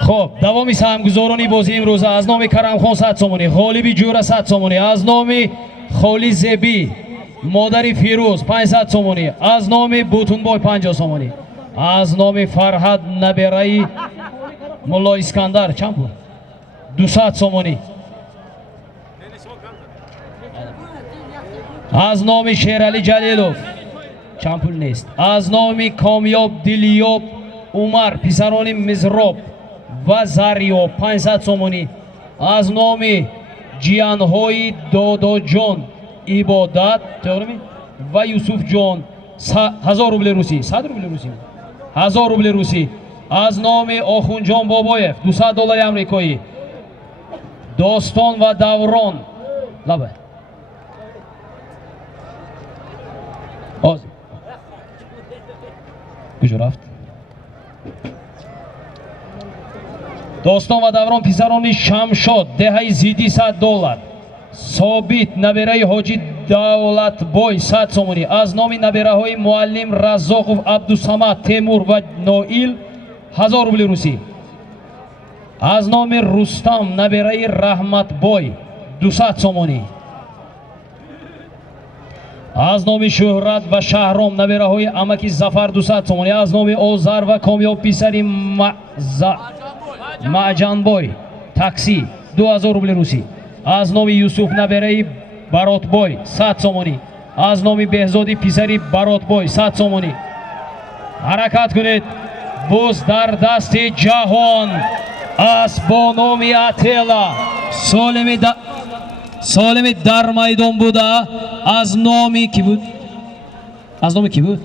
خب دوامی سهمگزارانی بازی امروز از نام کرمخان 100 سومانی، غالبی جوره 100 سومانی، از نام خولی زبی مادری فیروز 500 سومانی، از نام بوتونبای 50 سومانی، از نام فرهاد نبرایی ملا اسکندر چند بود 200 سومانی، از نام شیرالی جلیلوف چند پول نیست، از نام کامیاب دیلیوب عمر پسران مزراب و زریاب 500 سومانی، از نام جیانهای دادا جان عبادت و یوسف جان 1000 روبل روسی 100 روبل روسی 1000 روبل روسی، از نام آخوند جان بابایف $200 امریکایی، داستان و دوران لبه کجا رفت داستان و دوران پسران شمشاد دهه زیدی $100، ثابت نبره حاجی دولت بای 100 سومانی، از نام نبره های معلم رزاقов عبدالصمد تیمور و نائیل 1000 روبل روسی، از نام رستم نبره رحمت بای 200 سومانی، از نام شهرت و شهرام نبره های امکی زفر 200 سومانی، از نام آذر و کامیاب پسری معجنبای تاکسی 2000 روبل روسی، از نام یوسف نبره براتبای 100 سومانی، از نام بهزادی پسری براتبای 100 سومانی. حرکت کنید باز در دست جهان است با نام اتلا سالم در میدان بوده، از نامی کی بود؟ از نام کی بود؟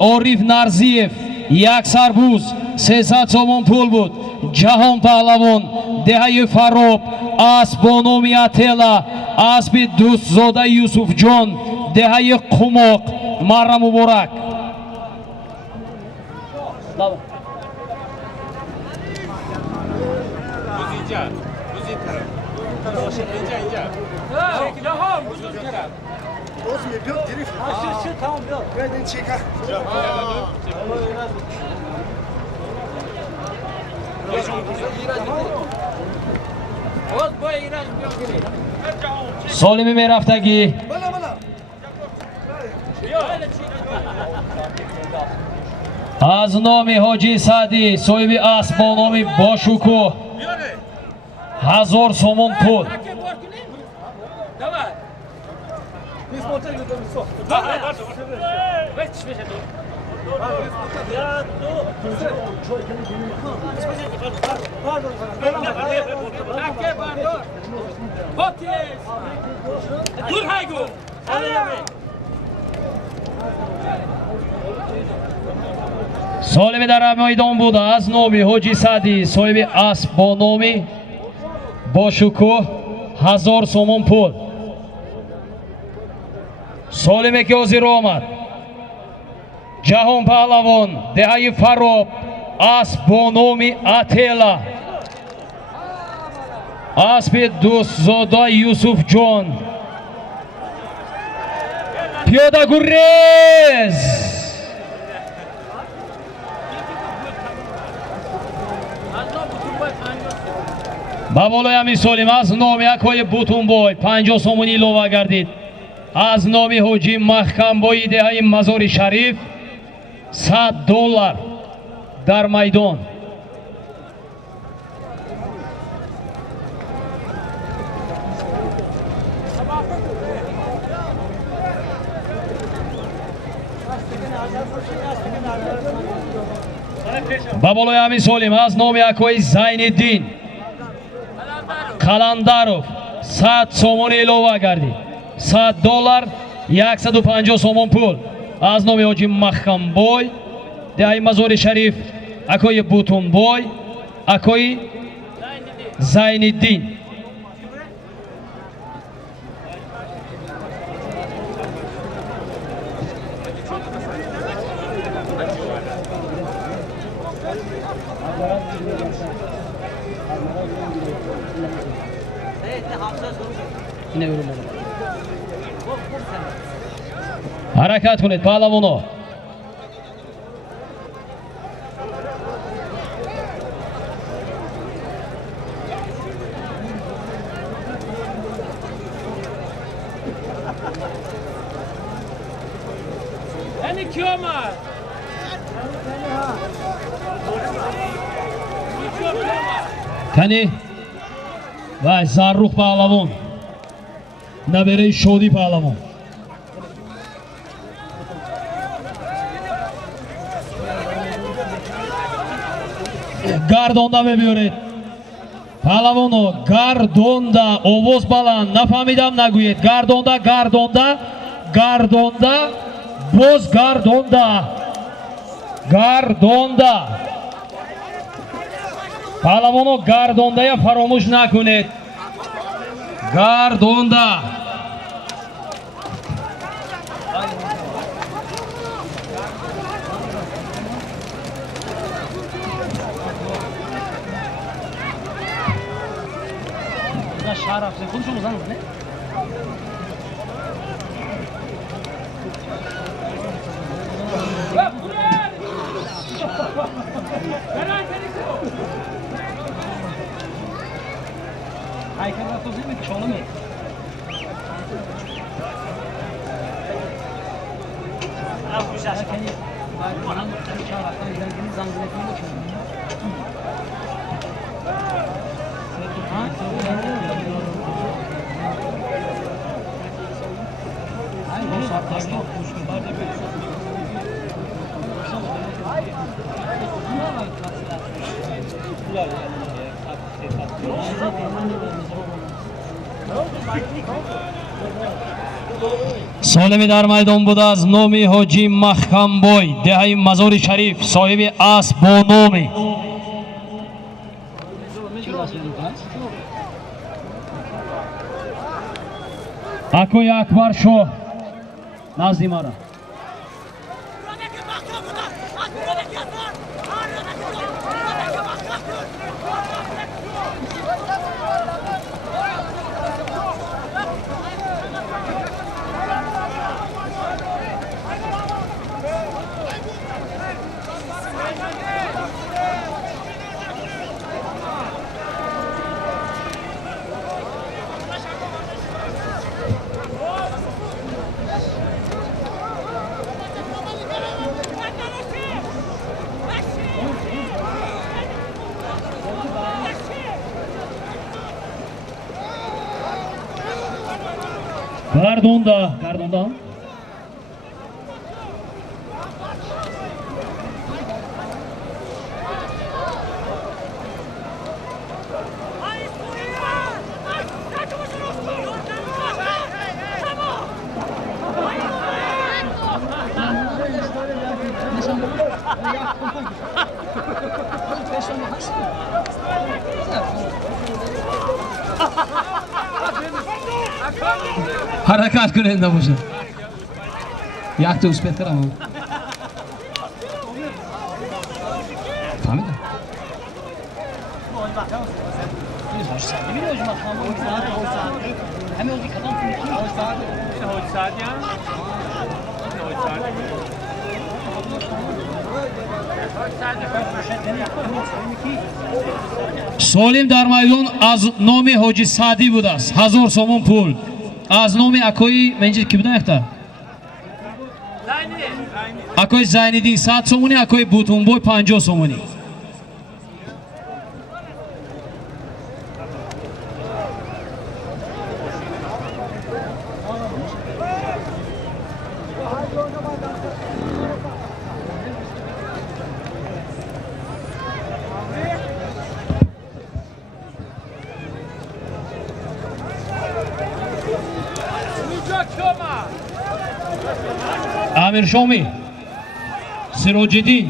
عارف نرزیف یک سربوز 300 سومون پول بود، جهان پهلوان دهه فراب اسب با نام اتلا اسب دوستزاده یوسف جان دهه قماق مره مبارک. سالمی می رفتگی از نام حاجی سعدی صاحب اسب با نام باشکوه 1000 سومون پول. سالم در میدان بوده از نام حاجی سعدی صاحب اسب با نام باشکوه 1000 سومون پول. سالمه که حاضر آمد جهان پهلوان دهه فراب اسب با نام اتلا اسب دوستزاده یوسف جان پیاده گریز. با بالای همی سالم از نام یکای بوتونبای 50 سومونی لوا گردید، از نام حاجی محکمبایی دهه مزار شریف $100 در میدان. با بالای همی سالم از نام یکای زین‌الدین قلندروف 100 سومون الova گردید، $100 150 سومون پول، از نام حاجی محکمبای دهه مزار شریف اکای بوتونبای اکای زین‌الدین. حرکت کنید پهلوانا. Kani ve Zarruh Pahlavon, nabere Şodi Pahlavon. Gardonda bebiyorید. Pahlavonu Gardonda ovoz baland nafahmidam nagӯед. Gardonda Gardonda Gardonda boz Gardonda Gardonda. Pahlavonu Gardondaya faromush nakuned. Gardonda. Şarap, sen konuşuyorsunuz lan ne? Haykal atıyor mi? Çoğulu mu? Al bu şaşı. Bana çağıraktan izlerken zanziletini de çoğulu. Солими дар майдон буда аз номи ҳоҷӣ Махкамбой, деҳаи Мазори Шариф, соҳиби асб бо номи. Акои Акбар Шоҳ назди мара. Gardonda, Gardonda. Harakat kunenda bo'lsin. Yakta uspettiramo. Famida. Солим дар майдон аз номи Ҳоҷи Саъдӣ будааст. 1000 сомон пул. Аз номи акои менҷи ки буда яхта? Акои Зайниддин 100 сомони, акои Бутунбой 50 сомони. Амир Шоми, Сироҷиддин,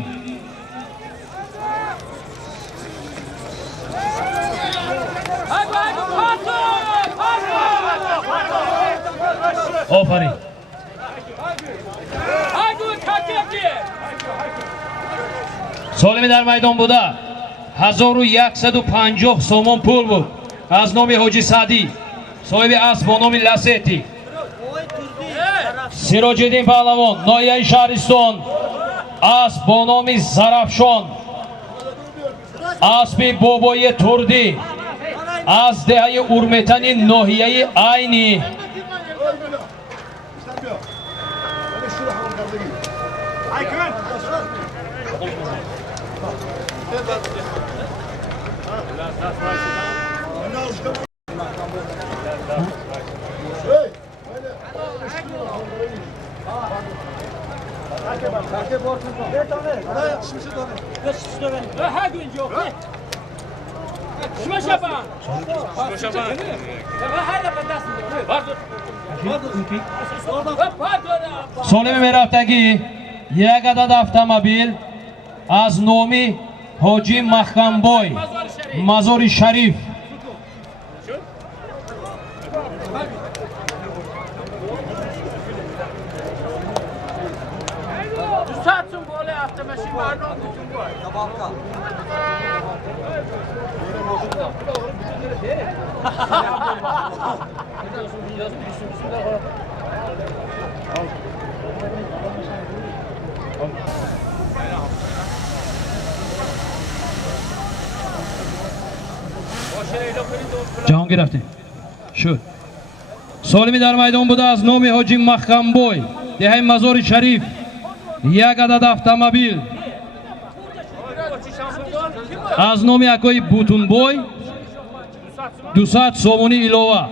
офарин. Солими дар майдон буда 1150 сомон пул буд. Аз номи Ҳоҷи Саъдӣ, соҳиби асб бо номи Ласети. Сироҷиддин Паҳлавон, ноҳияи Шаҳристон, асб бо номи Зарафшон, асби Бобои Турдӣ, аз деҳаи Урметани ноҳияи Айни. солими мерафтагӣ як адад автомобил аз номи ҳоҷӣ махкамбой мазори шариф ҷаҳон гирафтем шуд солими дар майдон буда аз номи ҳоҷӣ махкамбой деҳаи мазори шариф як адад автомобил аз номи акои бутунбой 200 сомонӣ илова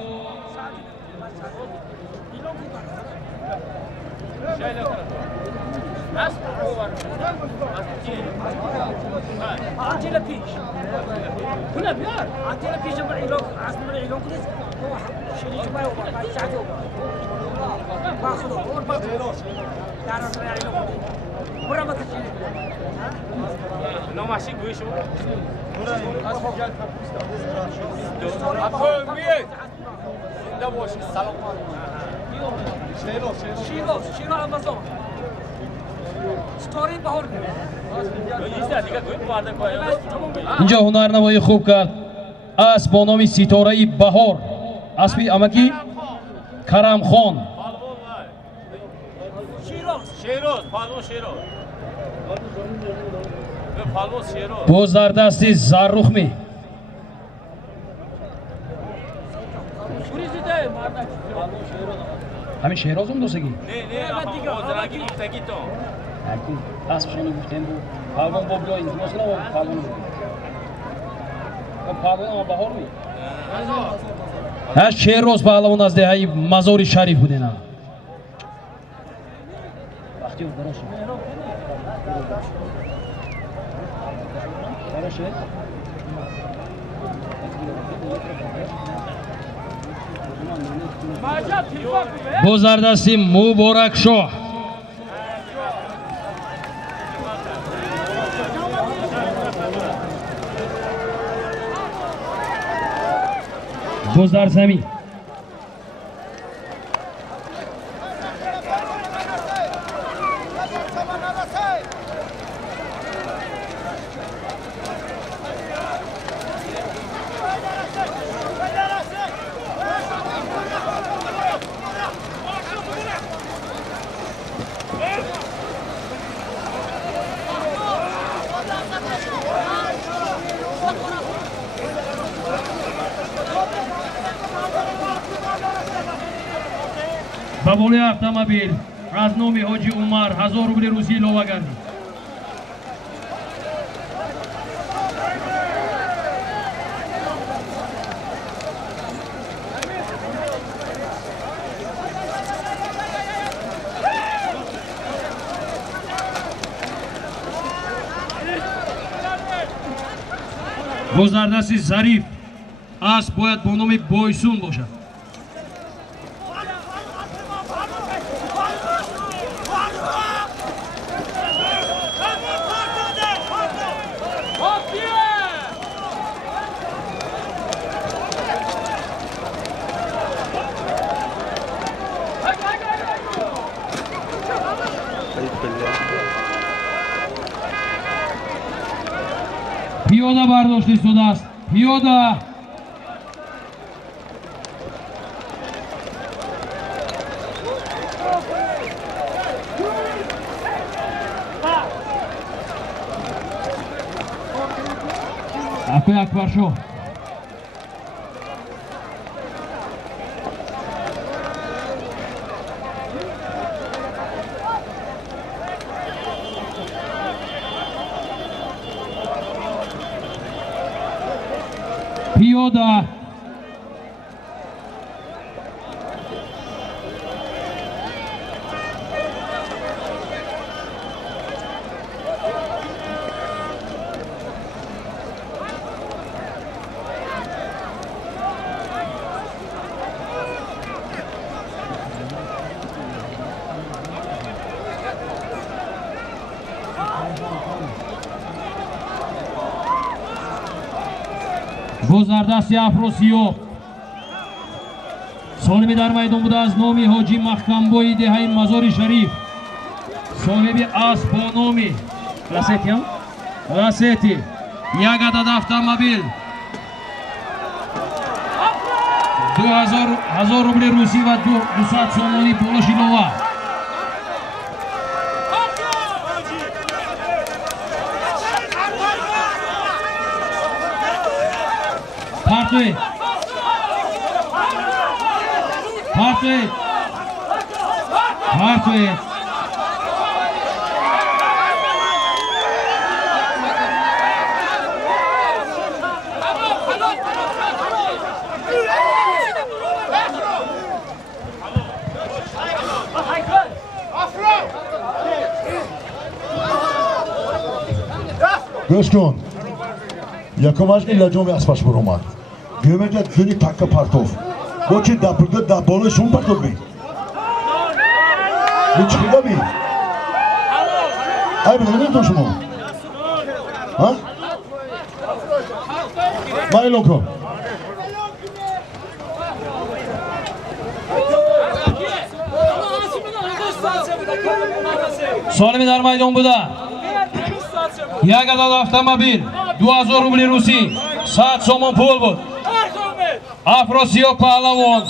инҷо ҳунарнамоӣ хуб кард асп бо номи ситораи баҳор аспи амаки карамхон боз дар дасти заррухми ҳамин шерозум досагӣ аспшону гуфтем бу палвон бо биё илтимос кунам палвон палвон баҳор ми ҳаш шероз паҳлавон аз деҳаи мазори шариф будена боз дар дасти муборакшоҳ боз дар замин ба болои автомобил аз номи ҳоҷӣ умар 1000 рубли рӯзӣ илова гардид. боз дар дасти зариф асп бояд бо номи бойсун бошад. пиёда бардошта истодааст. пиёда акои акбаршоҳ piyoda گذردست افروسیوب سالمی در میدان بوده از نامی حاجی محکمبوی دهه مزار شریف صاحب اسبانامی لاسیتی هم؟ لاسیتی یک عدد автомобиль 2000 روبل روسی و 200 سومانی پولش ایلوه Partui. Partui. Partui. گوش کن یکمش ایلاجوم اسپاس برومد گومجا دونی تکه پارتوف با چی دپرده دبالشون پارتوف بی هیچ خدا بی ای بده نیم تو شما ها مایلون کن سالمی در میدان بوده یک عدد автомобиль 2000 روبل روسی 100 سومون پول بود افروسیوب پهلوان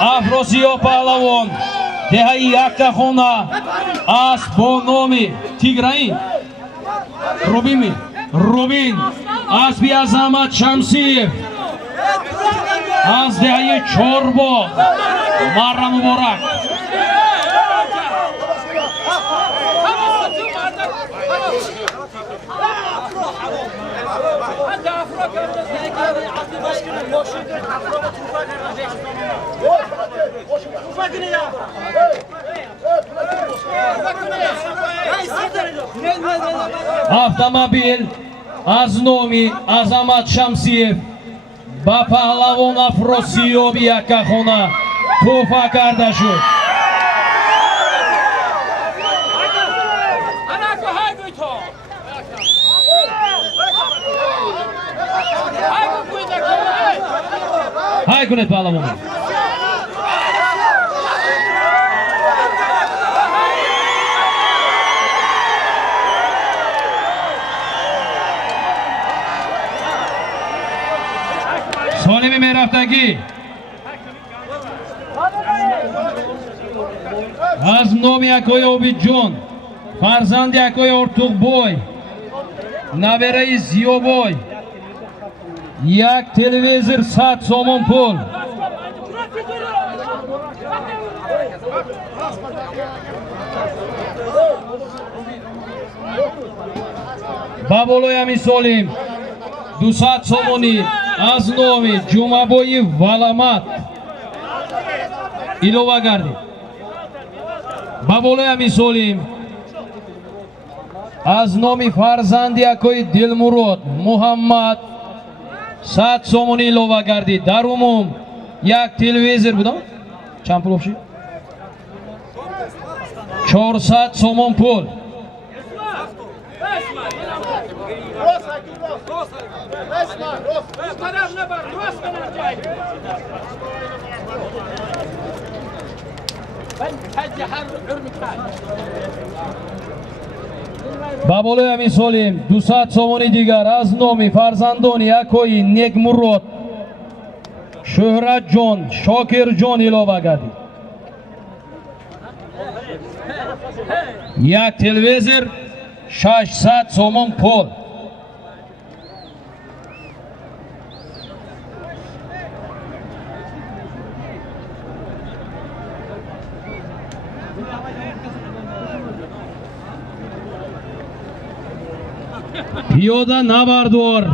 افروسیوب پهلوان دهه یک خونه است با نام تیگراین روبین اسبی عظمت شمسیف از دهه چوربا مره مبارک автомобиль از نام عظمت شمسیف با پهلوان افروسیوب یک خونه توفه کرده شد های کنید پهلوان سالمی میرفتگی از نام یکای اوبید جون فرزند یکای ارتوق بوی نبره زیوبوی یک تلویزر 100 سومون پول با بالای همی سالیم 200 سومونی از نام جمعبوی ولامت ایلوه گردید با بالای همی سالیم از نام فرزند یکای دلمراد محمد 100 سومونی ایلوه گردید در عموم یک تلویزر بودم چند پول بشید 400 سومون پول با بالای همی سالیم 200 سومونی دیگر از نام فرزندان یکای نیک مراد شهرت جان شاکر جان ایلوه گردید یک تلویزر 600 سومون پول Piyoda navbardor.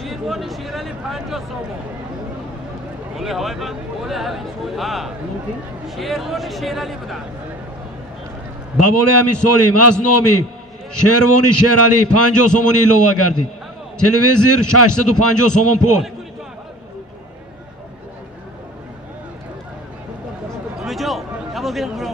شیروانی شیرالی 50 سومو اوله هوای من اوله همین ها شیروانی شیرالی بدن با بوله همین سولیم از نامی شیروانی شیرالی 50 سومونی ایلوه گردید. تلویزیر 650 سومون پول. Mejo, kamu bilang bro.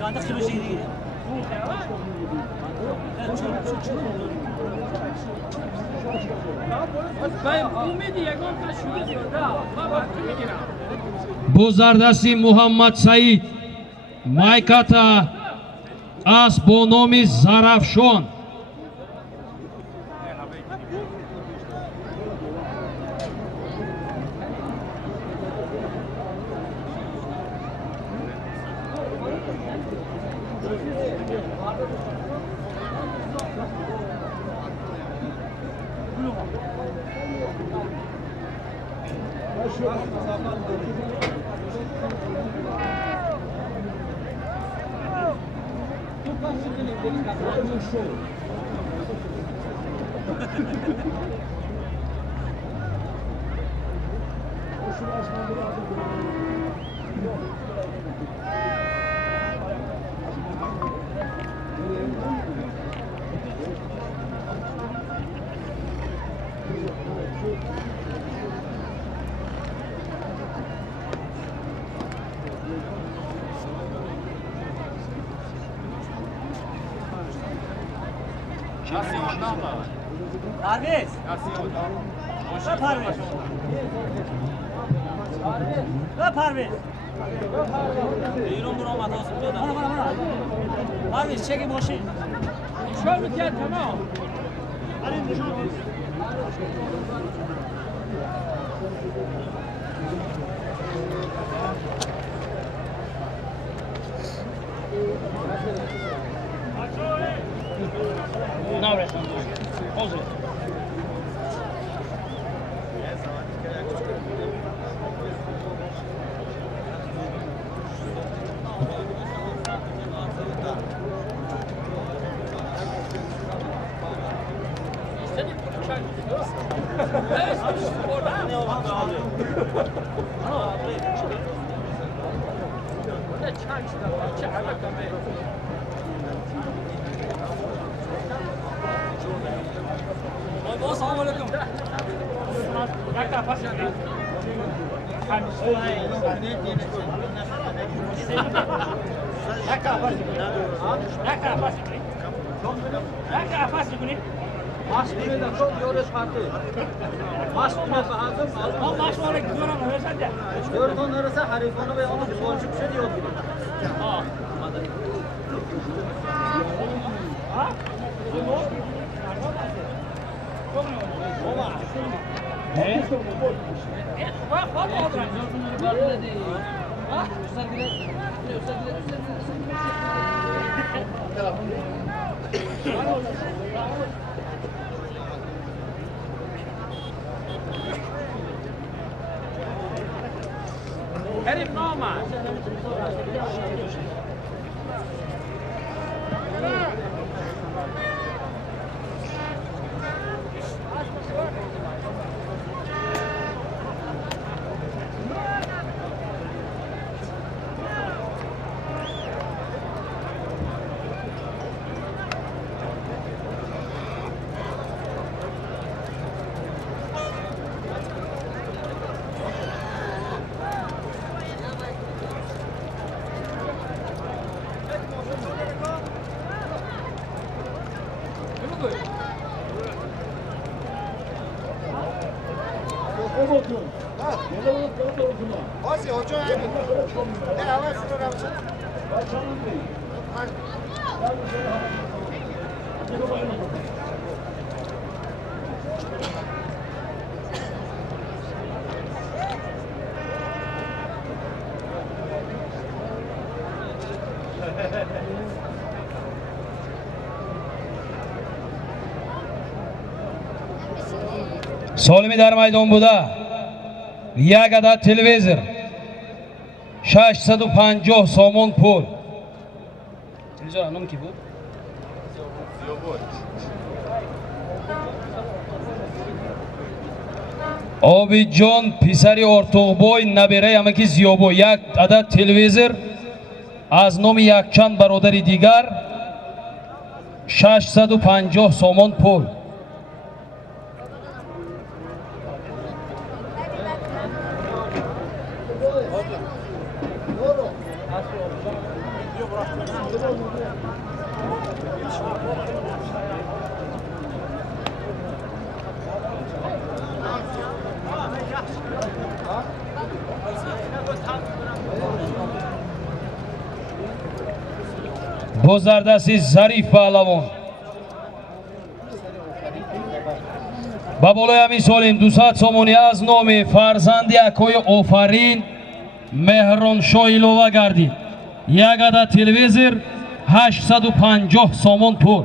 Kandak şunu şey değil. Bozardasi Muhammad Said Maykata as bonomi Zarafshon. Parvez. Ne Parvez? Ne Parvez? Yürüm duramadı olsun. Bana. Parvez çekin boşu. شو میگه تمام Assalamualaikum. Herif normal. Basi hoca abi. Ne hava şunu yapsın. Solimi dar maydon buda. یک عدد تلویزر 650 سومون پول. تلویزر انم کی بود؟ آبی جان پیسری ارتوبوی نبیره یمکی زیابو. یک عدد تلویزر از نام یک چند برادری دیگر 650 سومون پول. بزردستی ظریف پهلوان با بالای همین سالیم 200 سومونی از نام فرزند یکای آفرین مهران شایلوه گردید. یک عدد تلویزر 850 سومون پول.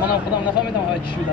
من خودم نفهمیدم های چی شده.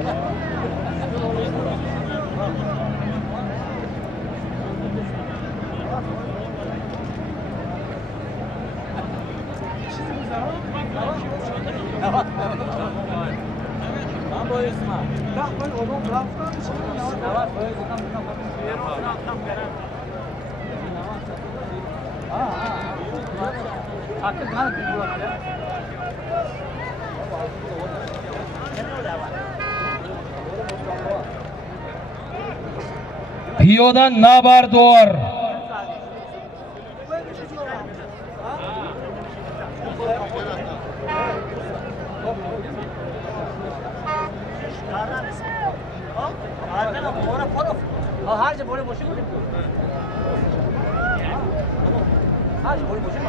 پیاده نبردار هر جا بوله باشه بودیم هر جا بوله باشه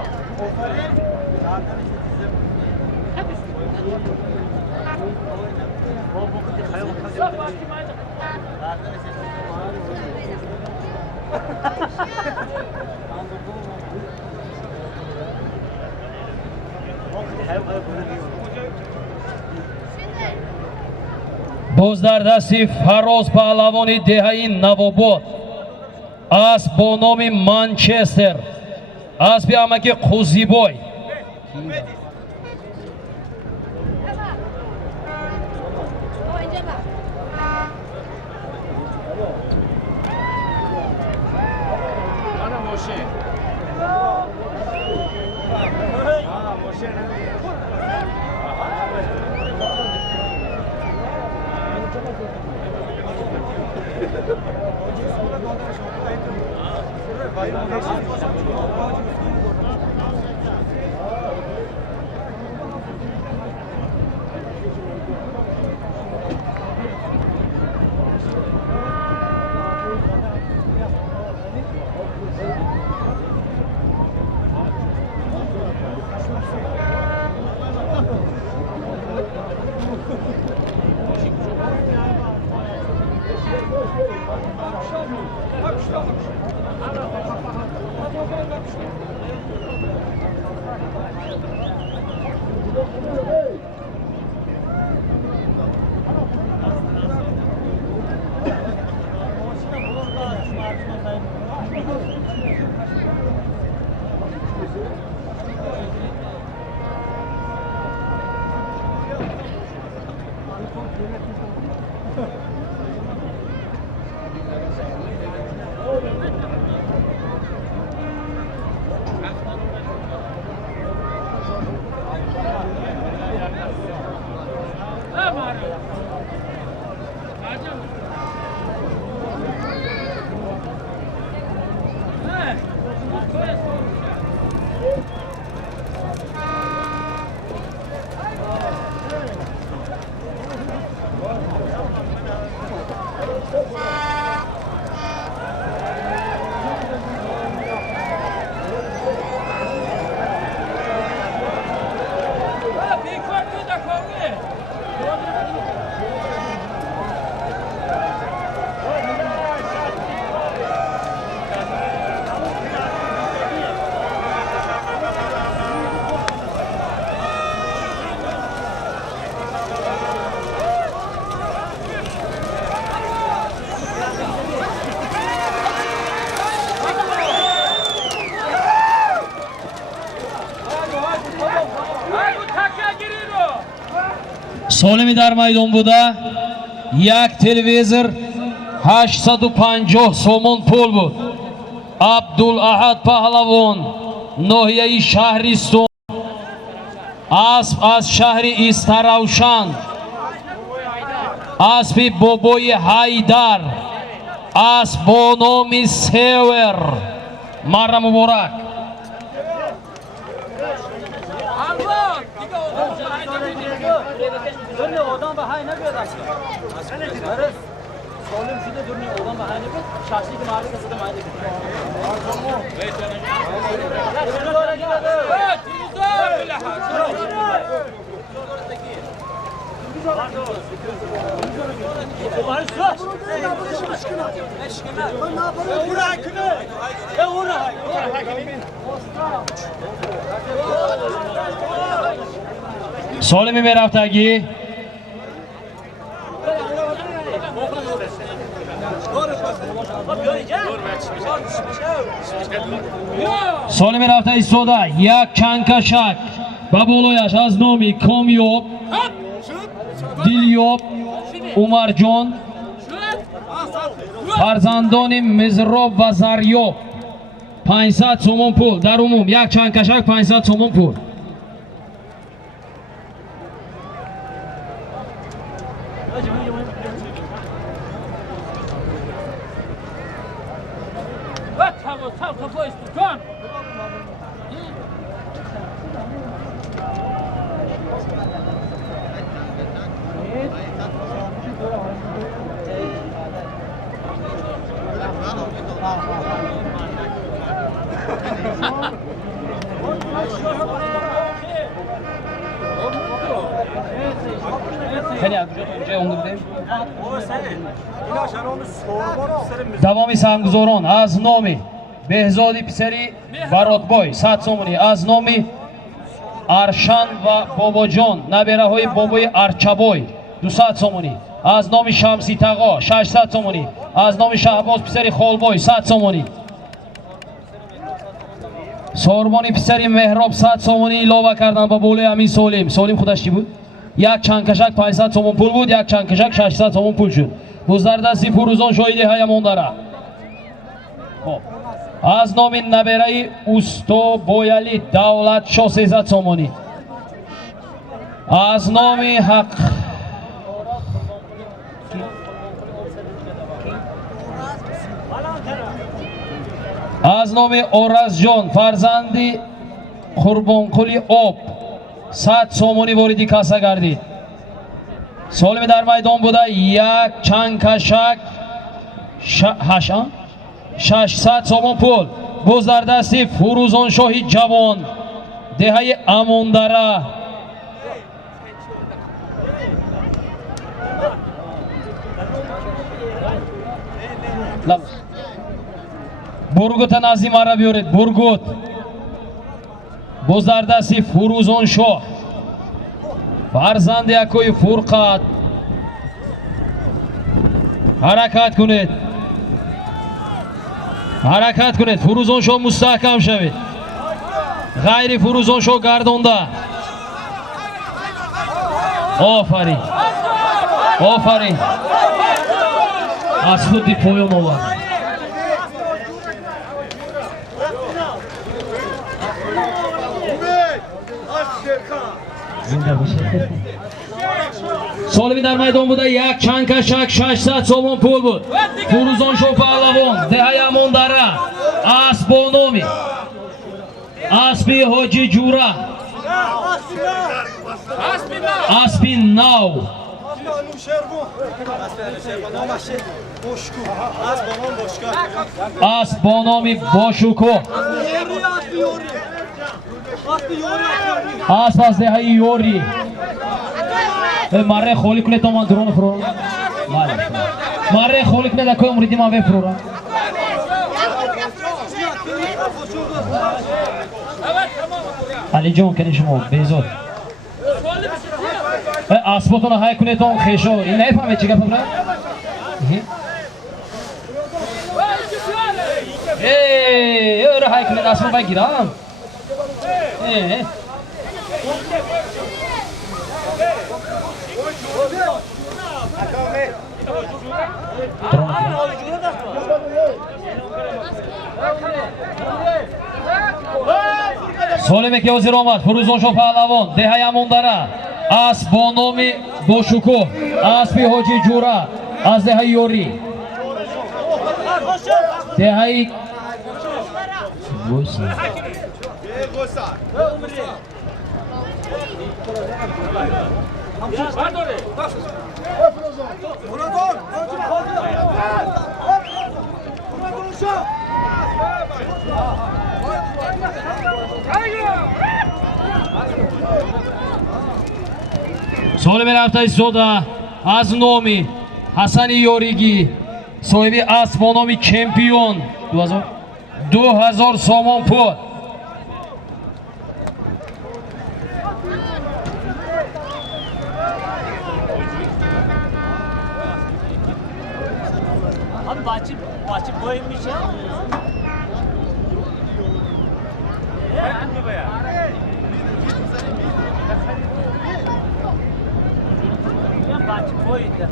باز در دستی فراز پهلوانی دهه نواباد اسب با نام منچستر اسب امکی قوزیبای Solimi dar maydon buda yak televizor 850 so'm pul bu. Abdul Ahad Pahlavon nohiyai Shahriston asp az shahri Istaravshan aspi Boboyi Haydar asp bonomi Sever marra muborak. Dönüyor oradan bahane ne kadar? Arız. Solum şurada dönüyor oradan bahane ne? Şahsi bir mahalle kasada mahalle. Solimi meraftagi Solimi rafta istoda yak chankashak baboloyash az nomi Komyob Dilyob Umarjon farzandoni Mizrob va Zaryob 500 so'm pul dar umum yak chankashak 500 so'm pul. Davomi Samguzoron az nomi Behzodi Pisari Barotboy 100 so'mni az nomi Arshan va Bobojon naberahoyi Boboy Archaboy 200 so'mni az nomi Shamsi Tag'o 600 so'mni az nomi Shahboz Pisari Xolboy 100 so'mni Sorboni Pisari Mehrob 100 so'mni ilova kardam ba bo'li Amin Solim xudash chi bud yak chankashak 500 so'm pul bud yak chankashak 600 so'm pul shud Buzardasi Furuzon shoidi hayamondara. Xo'p. Az nomi naberai Usto Boyali Davlat Sho 300 so'mni. Az nomi Haq Az nomi Orazjon farzandi Qurbonquli Ob 100 so'mni voridi kasa gardid. Solimi dar maydon buda yak chankashak 600 so'm pul Buzardasi Furuzon shohi javon dehai Amondara Burgut Nazim Arabi yorid Burgut Buzardasi Furuzon shoh farzandi akoy Furqat harakat kuned Furuzon shoh mustahkam shaved g'ayri Furuzon shoh gardonda ofarin Asli poyon olar Solimi dar maydon buda yak chankashak 600 so'm pul bud Furuzon shoh Pahlavon dehayamon dara asbonomi asbi hoji jura asbi now asbonomi boshuko asbas dehayi yori Mare xolik ne toman drone frora. Mare xolik ne da koy umridi ma ve frora. Ali Jon keni shmo bezod. Asbotona hay kune ton khesho. In nefahme chi gap bura. Ora hay kune asbo bagiram. Солиме ки ҳозир омад Фурӯзоншоҳ паҳлавон деҳаи Амондара асп бо номи бошукӯҳ аспи ҳоҷи ҷура аз деҳаи Ёрӣ деҳаи солими рафтаи сода аз номи Ҳасани Ёригӣ соҳиби асп бо номи чемпион 2000 сомон пул. Abi bahçe boyunmuş ya. Ya bahçe boyundu.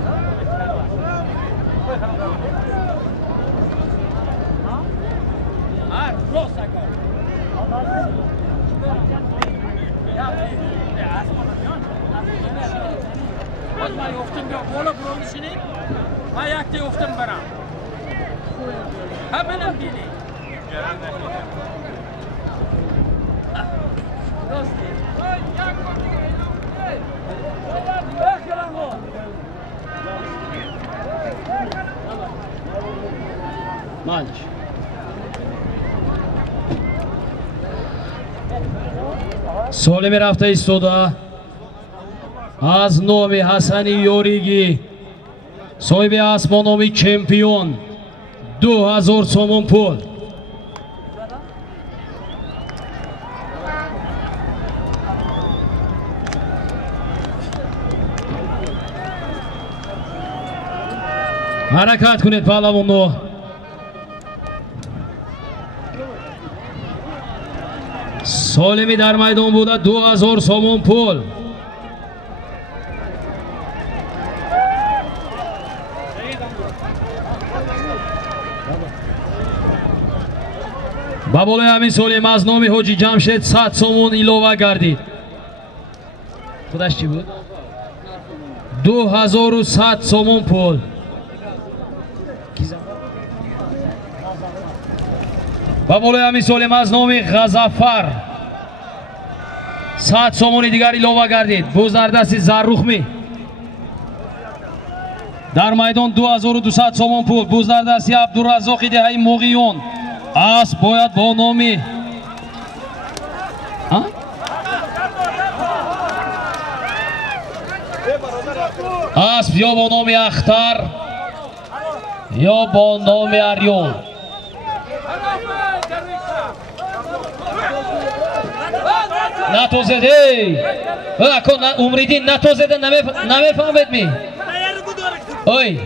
Ha, rosa go. Bak ben yoktum ya, kola buranın işini. Ayakta yoktum bana. Ha benim dili. Lunch. солими рафта истода аз номи Ҳасани Ёригӣ соҳиби асп бо номи чемпион 2000 сомон пул. ҳаракат кунед паҳлавоно. солими дар майдон буда 2000 сомон пул. ба болои ҳамин солим аз номи ҳоҷи ҷамшед 100 сомон илова гардид. худаш чӣ буд? 2100 сомон пул. ба болои ҳамин солим аз номи ғазафар 100 сомони дигар илова гардид. буз дар дасти заррухмӣ дар майдон 2200 сомон пул. буз дар дасти Абдураззоқи деҳаи Моғиён. асп бояд бо номи асп ё бо номи Ахтар ё бо номи Арён. натозед акон Умриддин натозеда намефаҳмед ми ой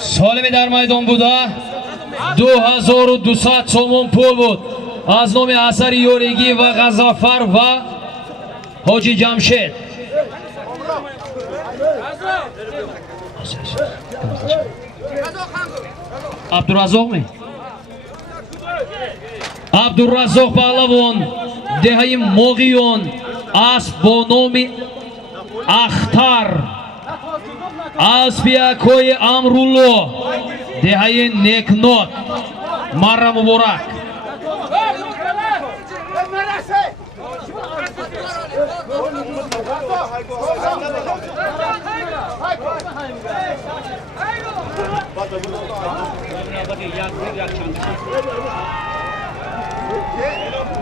солими дар майдон буда 2200 сомон пул буд аз номи Ҳасани Ёригӣ ва Ғазафар ва ҳоҷи Ҷамшед. Абдураззоқ паҳлавон деҳаи Моғиён асп бо номи Ахтар аспи акои Амрулло деҳаи Некнот. марра муборак.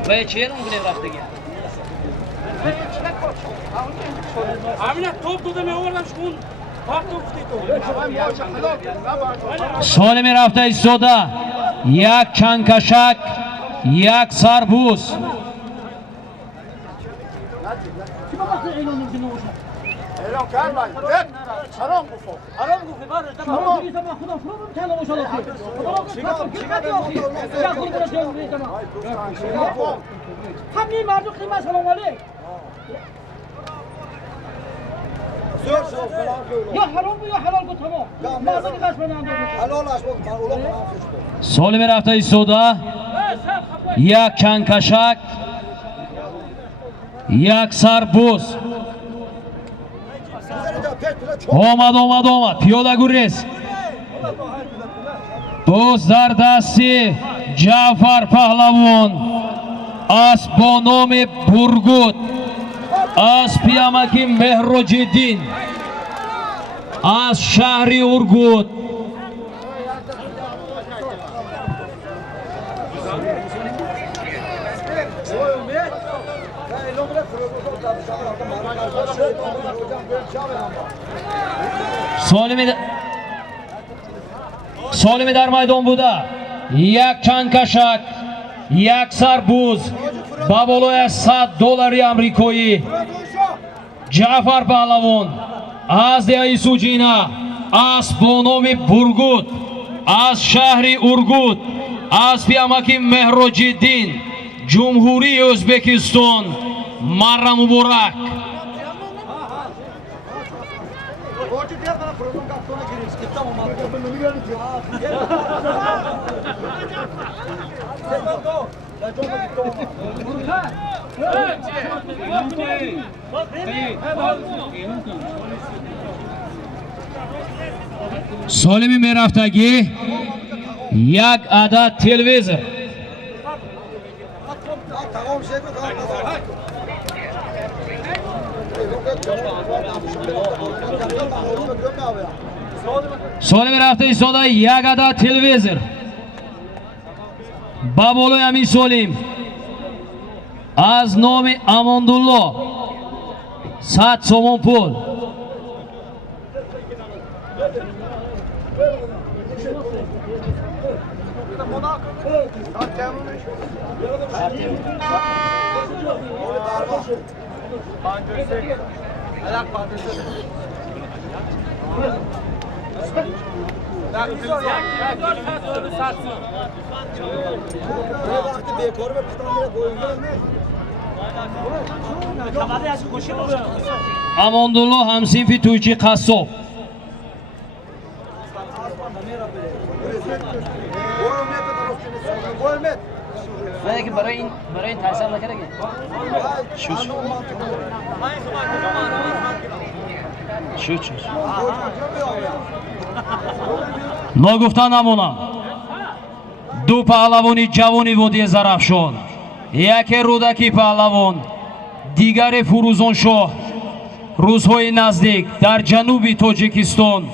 به چه میگه رفته گه همین توپ داده میآوردم شون پاک توپ تو سالم رفته ایستاده. یک چنگکشک، یک سربوز. اعلام کرد من حرام گفت حرام گفتی بر تمام دیگه تمام خودم فرو کنم ان شاء الله همین مردم قیمت سلام علیک یا حرام یا حلال کو تمام مازن قش بنام حلالش بود من اولم سالم رفته ایستاده. یک چنگکشک، یک سربوز. آمد پیاده گریز. باز در دستی جعفر پهلوان اسب با نام برگود، اسب امکی مهرج‌الدین از شهر ارگود. سالم در میدان بوده. یک چنگکشک، یک سربوز با بالای $100 آمریکایی جعفر پهلوان از دیای سوجینا اسب با نام برگود از شهر ارگود، اسب امکی مهرج‌الدین جمهوری ازبکستان. مرا مبارک. سالمی میرفتگی یک عدد تلویزیون. سالم رفته ایستاده. یک عدد تلویزیون با بالای همین سالم از نام اماندالله 100 سوم پول. اماندالله همسینفی تویچی قصاب. نه که برای این تحصیل نکرده شد نگفتن نمونم. دو پهلوانی جوانی وادی زرافشان، یکی رودکی پهلوان، دیگری فروزان شاه روزهای نزدیک در جنوب تاجیکستان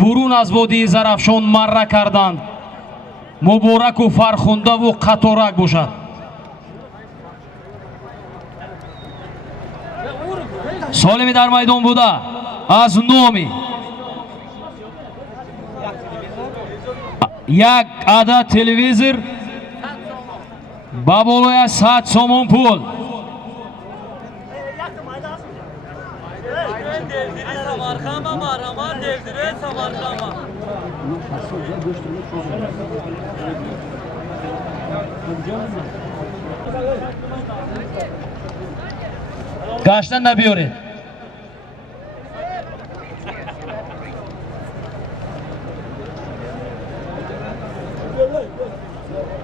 برون از وادی زرافشان مره کردند. مبارک و فرخنده و قطارک باشد. سالمی در میدان بوده از نامی یک عدد تلویزیون با بالای 100 سوم پول. گشتن نبیارید.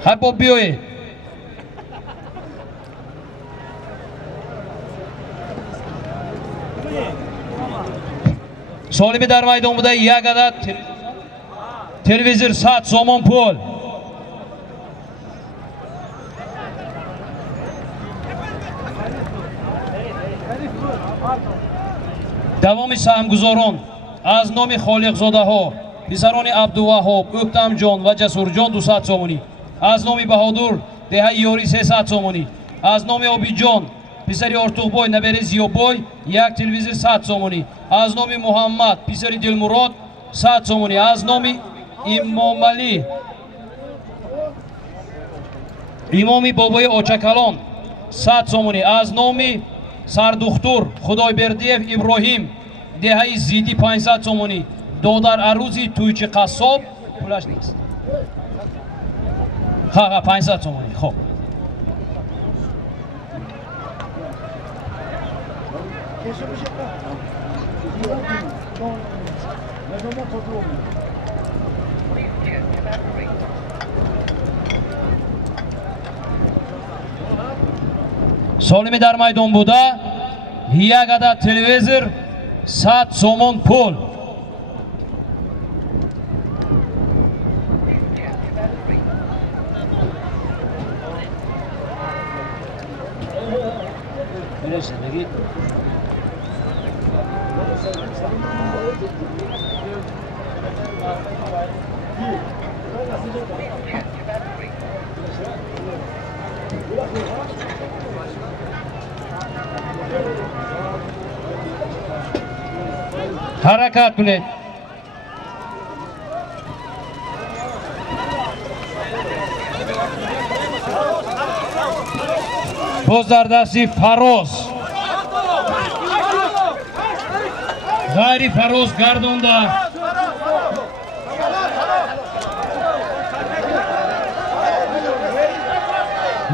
خب بیایید. سالمی در میدان بوده یک عدد تلویزیون 100 سوم پول. دوام سهمگزاران از نام خالق زاده ها پسران عبدالوهاب، اکتمجان و جسورجان 200 سومونی. از نام بهادر دهه یاری 300 سومونی. از نام آبیجان پسری ارتوغبای نبری زیابای یک تلویزیون 100 سومونی. از نام محمد پسری دلمراد 100 سومونی. از نام امام علی امامی بابای اوچکالان 100 سومونی. از نام سردختور خدایبردیев ابراهیم دهه زیدی 500 سومونی. دادر عروضی تویچی قصاب پولش نیست. ها 500 سومونی. خب سالمی در میدان بوده یک عدد تلویزر 100 سومون پول. حرکت کنید. باز در دستی فراز غیری فراز گردونده.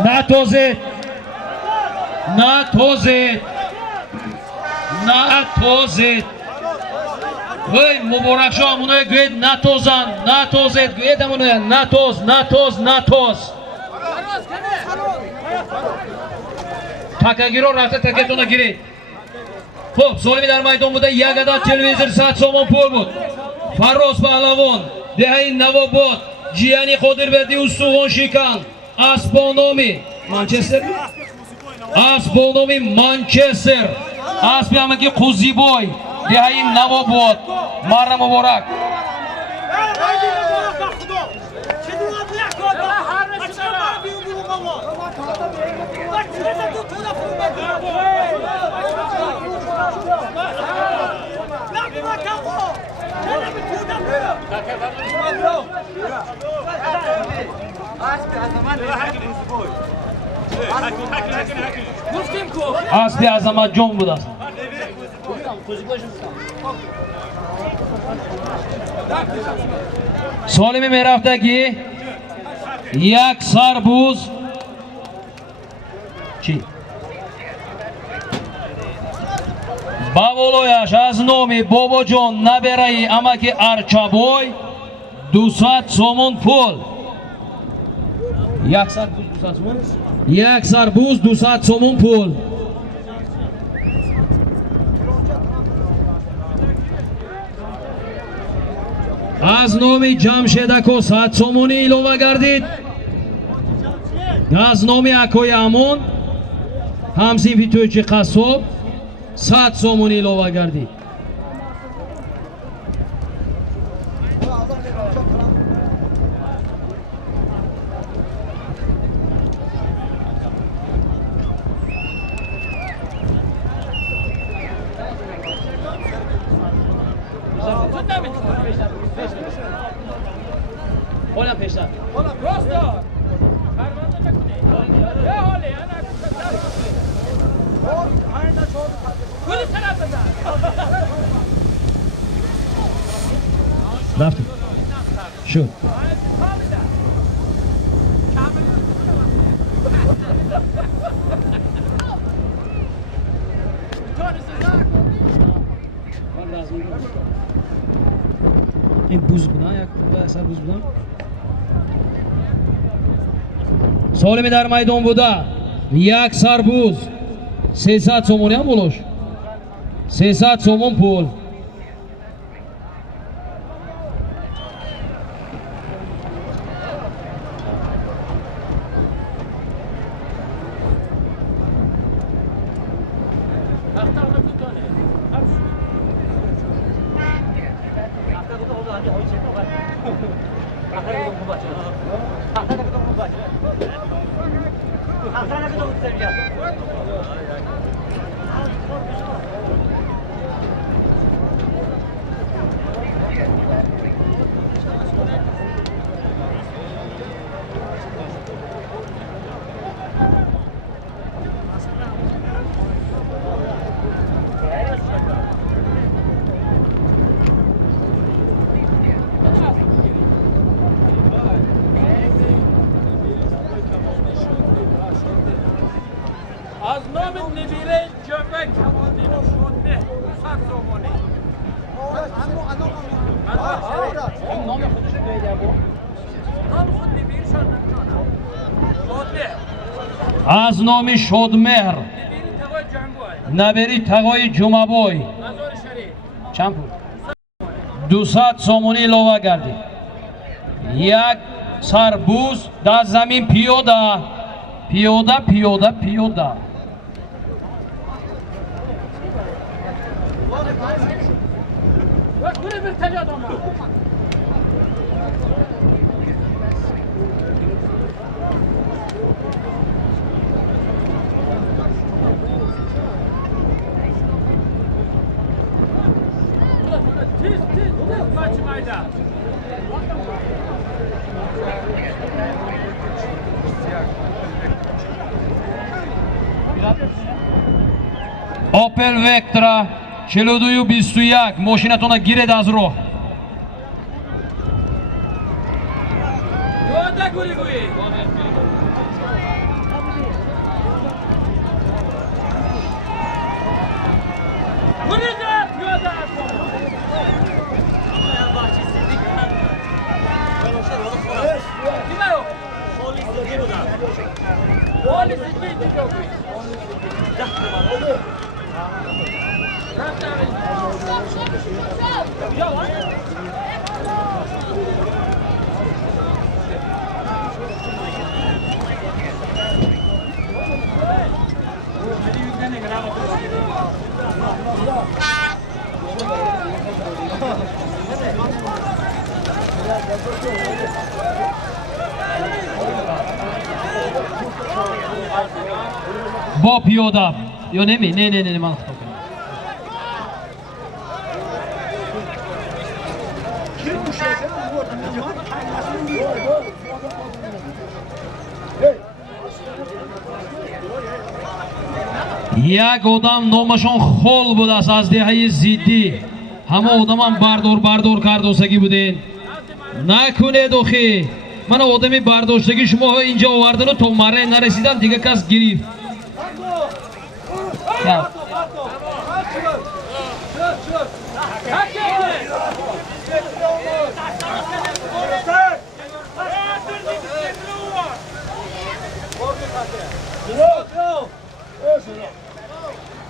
نتوزید نتوزید نتوزید. وی مبارک شو همونای گوید نتوزن نتوزید گوید همونای نتوز نتوز نتوز. تکگیرو رفته تکتون گیرید. خب سالمی در میدان بوده یک عدد تلویزر 100 سومون پول بود. فراز پهلوان دهه نواباد جیانی قادربردی استخوان شکن اسبانامی منچستر اسبانامی منچستر اسبی همگی قوزیبای دهه نواباد مره مبارک. اسبی عظمت جان بوده است. سالمی میرفته که یک سربوز چی؟ بابولویش از نام بابا جان نبرایی اما که ارچابوی 200 سومون پول. یک سربوز 200 سومون؟ یک سربوز 200 سومون پول. از نام جمشیدکو 100 سومونی ایلوه گردید. از نام اکوی امون همسین تویچی قصاب 100 سومونی ایلوه گردید. Hola peşte. Hola prosto. Parmağında takılıyor. Ne hali? Ana kısa. Aynen çok. Polis tarafında. Rafting. Şu. این بوز بودن یک اثر بوز بودن. سالمی در میدان بوده یک سربوز 300 سومونی هم بولوش 300 سومون پول. Hadi hoşça kal. از نام نبیره جنبه کمالدین و شده 100 سومانی نام خود نبیرشان نمی‌دانم شده از نام شادمهر نبیری تقای جنبوی نبری تقای جمعبوی مزار شریف چند پول 200 سومونی ilova کردی یک سربوز در زمین پیاده پیاده پیاده پیاده وقت گوری برتجاد آمد تیز بچه مایده Opel Vectra 4221 ماشینتون گیرید از راه یاده گوری گویی گوری زد یاده کیمه رو؟ والی سیدی دیگه گویی با پیاده یا نمی نه من خطا کنم یک آدم نامشان خول بود است از دهه زیدی همه آدم هم بردار کردوستگی بودین نکنید آخی من آدمی برداشتگی شما اینجا آوردن و تا مره نرسیدن دیگه کس گریفت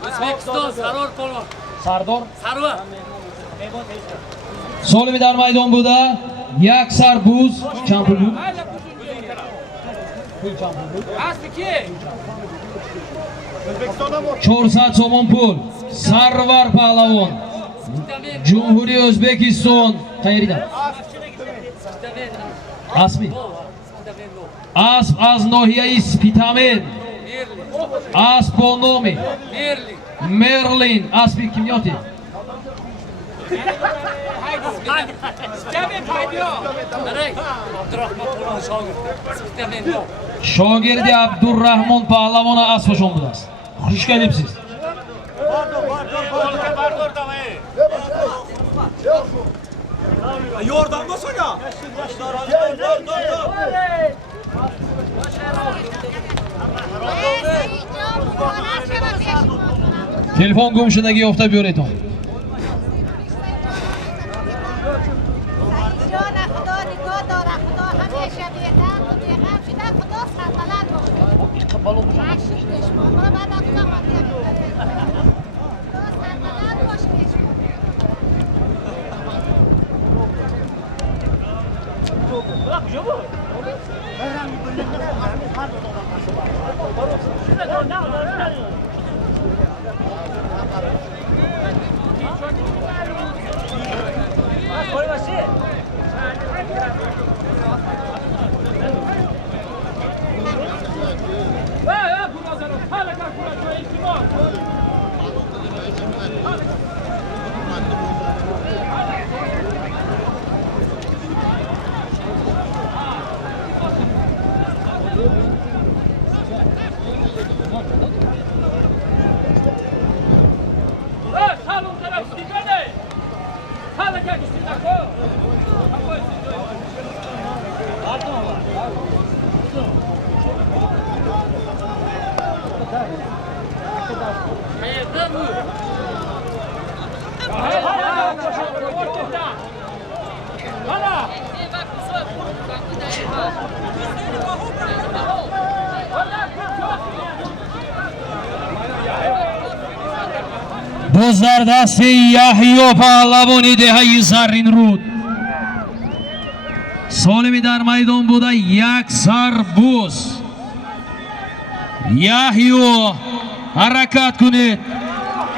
O'zbekiston Saror polvon. سردار Sarvar. سالمی در میدان بوده یک سربوز چند پول بود؟ Asli ki? 400 سومون پول سرور پهلوان جمهوری ازبکستان خیریدم اسمی اسب از ناحیه سپیتامن اسب با نام مرلین اسبی کیمیاتی شاگردی عبدالرحمن پهلوان اسبشون بود است خوش کردیم سیز Yordan da sonra. تلفن گم شدگی افته بیاریتون باز در دست یحیی پهلوانی دهه زرین رود. سالمی در میدان بوده، یک سر بوس. یحیی حرکت کنید.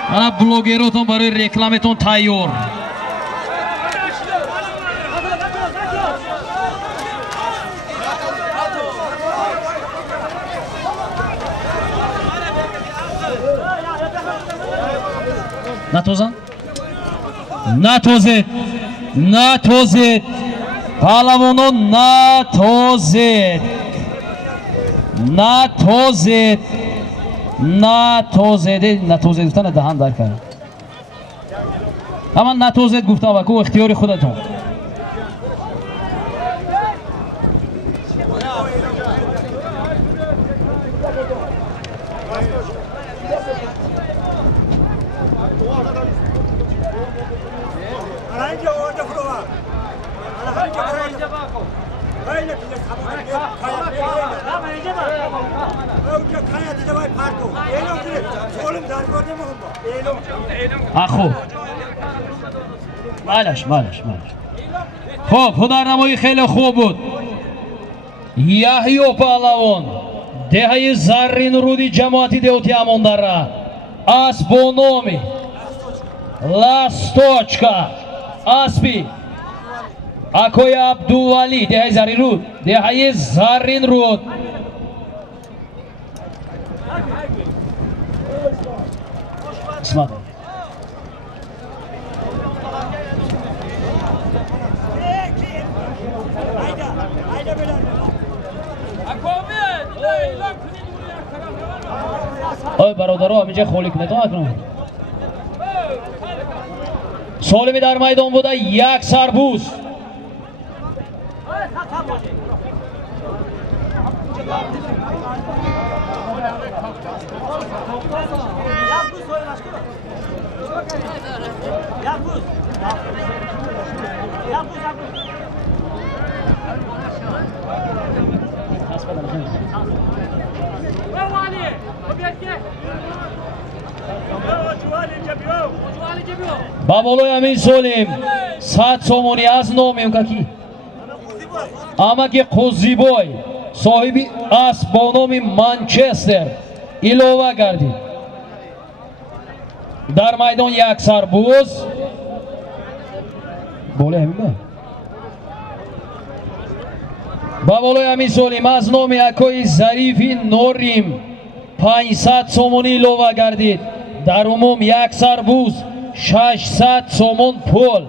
انا بلوگراتون برای رکلامتون تیار. نتوزن؟ نتوزید، نتوزید، پهلوانان نتوزید، نتوزید، نتوزید، نتوزید گفتن دهان در کرد. اما نتوزید گفتم وکو اختیار خودتون. آخو مالش خب هنرنمایی خیلی خوب بود. یحیی پهلوان دهه زرین رودی جماعتی دیوتی امانداره اسب با نام لاستوچکا اسبی اکوی عبدولی دهه زرین رود، دهه زرین رود. اسمت آی برادرها همینجا خولی کنید نکنم. سالمی در میدان بوده، یک سربوز. با بالای همین سالم 100 سومونی از نامیم که کی اما که قوزیبای صاحبی اسب با نام منچستر ایلوه گردید. در میدان یک سربوز بالای همین با بالای همین سالم از نام اکوی ظریفی نوریم 500 سومونی ایلوه گردید. در عموم یک سربوز 600 سومون پول.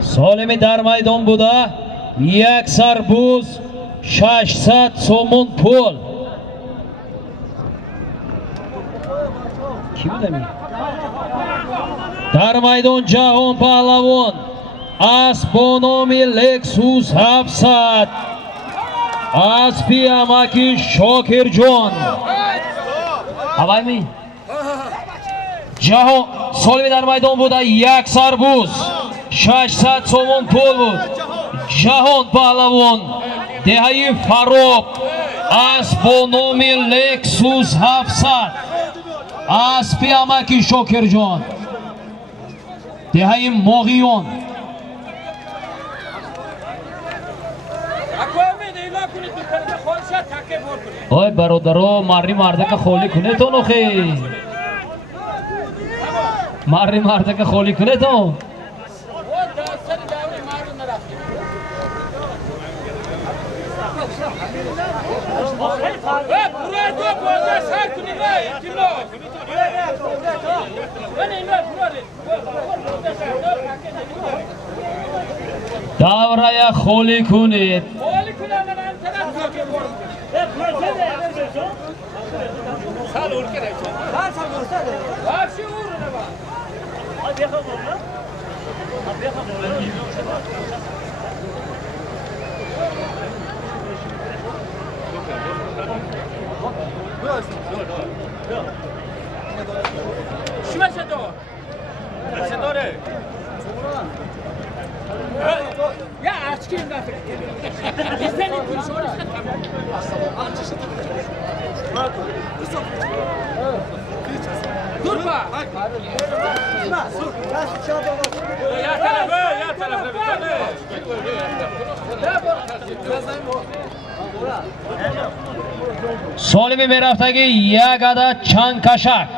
سالمی در میدان بوده، یک سربوز 600 سومون پول. کی بوده می؟ در میدان جهان پهلوان اسب با نام لکسوس 700 اسبی امکی شاکر جان. هوای می؟ جهان سالمی در میدان بوده، یک سربوز 600 سومون پول بود. جهان پهلوان دهه فروب اسب با نام لکسوس 700 اسبی امکی شاکر جان دهه ماغیون. آی برادرها مری مرده که خالی کنه تو نخی Marri mardaga xoli kune to. او دستر داوری مارو نرفتی برای تو بازه سر کنی نه ایتیلو بنی ایمه برای Davraya xoli kunid. خالی کنه من انترم سال اول کنه وافشی اول نبا شما چطور؟ چطوره؟ یا açık imdat bizden bir soru dur bak ya tarafı bir tane Solimi beraftagi yagada chankashak.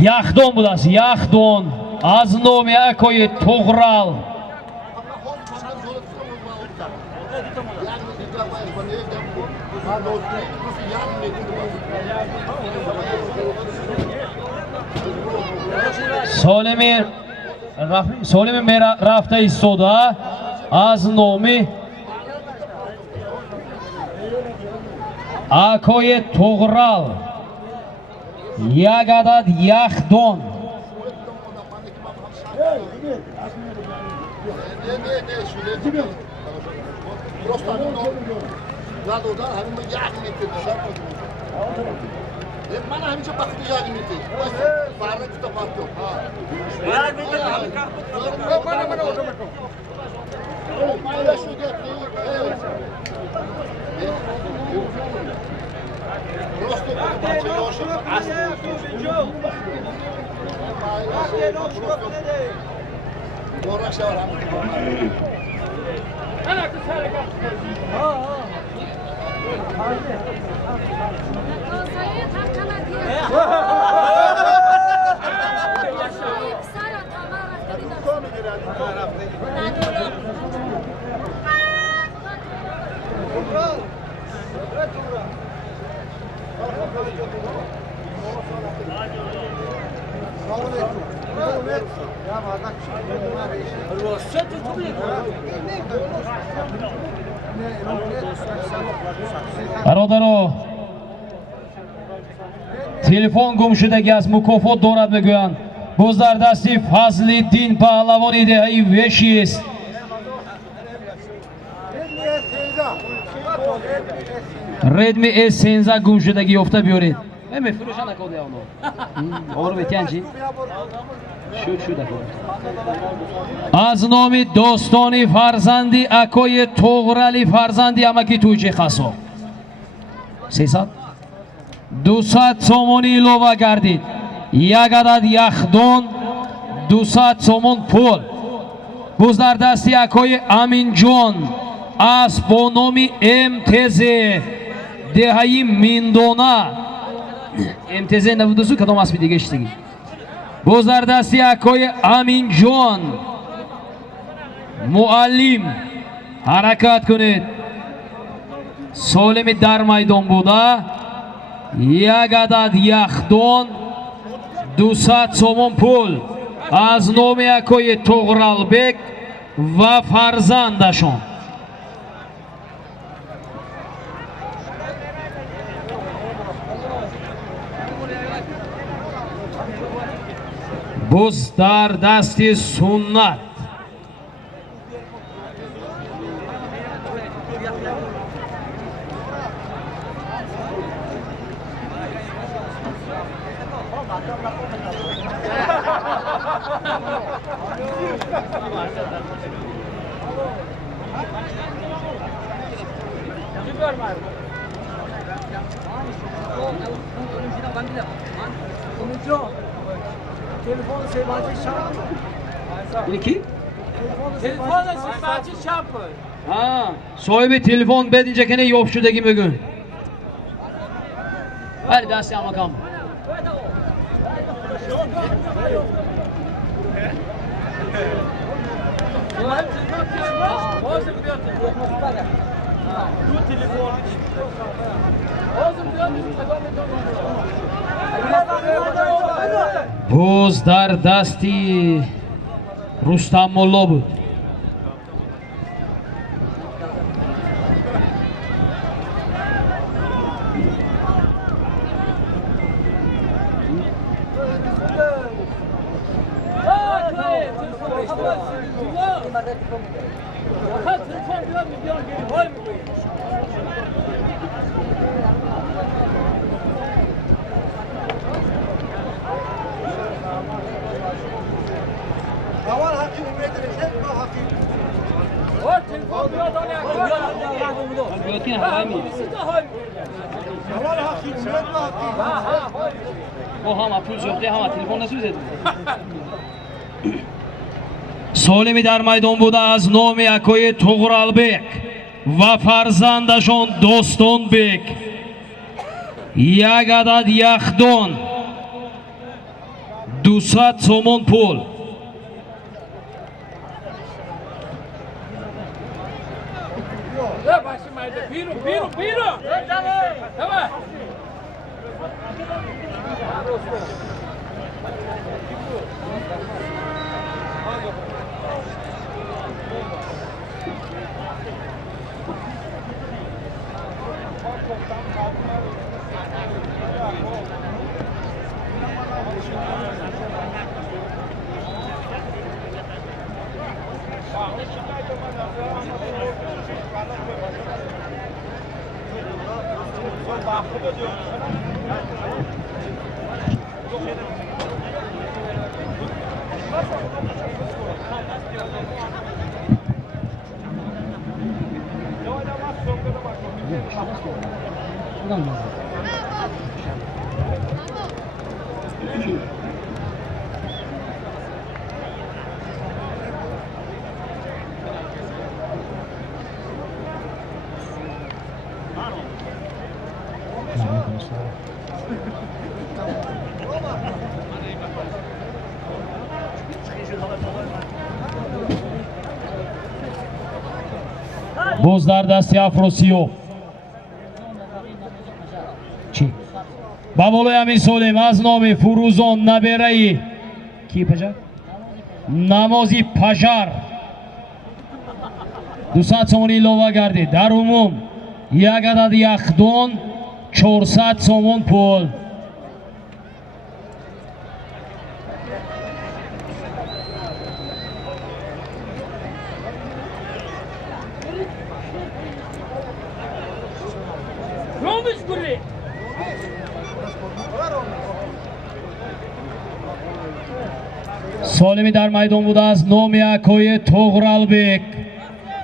Yaxdon budas, yaxdon. Az nomi akoyi to'g'ral. Solimi rafta istoda. Az nomi akoyi to'g'ral. Yagadad yaxdon. Просто надо удар, همین ما یاد میتونیم شب من همیشه بختی یاد میتونیم فرق تو پاتو یاد میتونیم من اوجا میکنم من شده просто бачелош Borra şahar انا كسرك برادرو تلفن گم شدگی از مکافات دارد میگویند باز در دستی فضل‌الدین پهلوانی دهه‌ای وشی است. ردمی اس13 گم شدگی یافته بیارید. فروشان نکرده اونو. آورو بتیان چی؟ شو دکور. از نام دوستانی فرزندی اکوی توغرالی فرزندی امکی تویچه خاصو 300 200 سومونی لوبا گردید یک عدد یخدون 200 سومون پول بوز در دستی اکوی امین جون از با نامی امتز دههی میندونا امتز نبودوسو کدام اسمی دیگه شتگی بوز در دستی اکوی امین جون معلم حرکت کنید سالمی در میدان بوده یک عدد یخدون 200 سومون پول از نام اکوی توغرالبک و فرزندشون بوز در دستی سنت Telefon sevacı şarkı. İki? Telefon sıfatı şampı. Ha, sahibi telefon bedince kene yok şuradaki bugün. بله دستی هم کام باز در دستی رستم ملا بود. سالمی در میدان بوده از نام اکوی توغرالبک و فرزندشان دوستان بک. یک عدد یخدان 200 سومون پول. باز در دستی افروسیو چی؟ با بالای همین سالم از نام فروزان نبیرهی کی پجر؟ نمازی پجر 200 سومونی لوه گردی. در عموم یک عدد یخدان 400 سومون پول. سالمی در میدان بوده از نام اکوی توغرالبک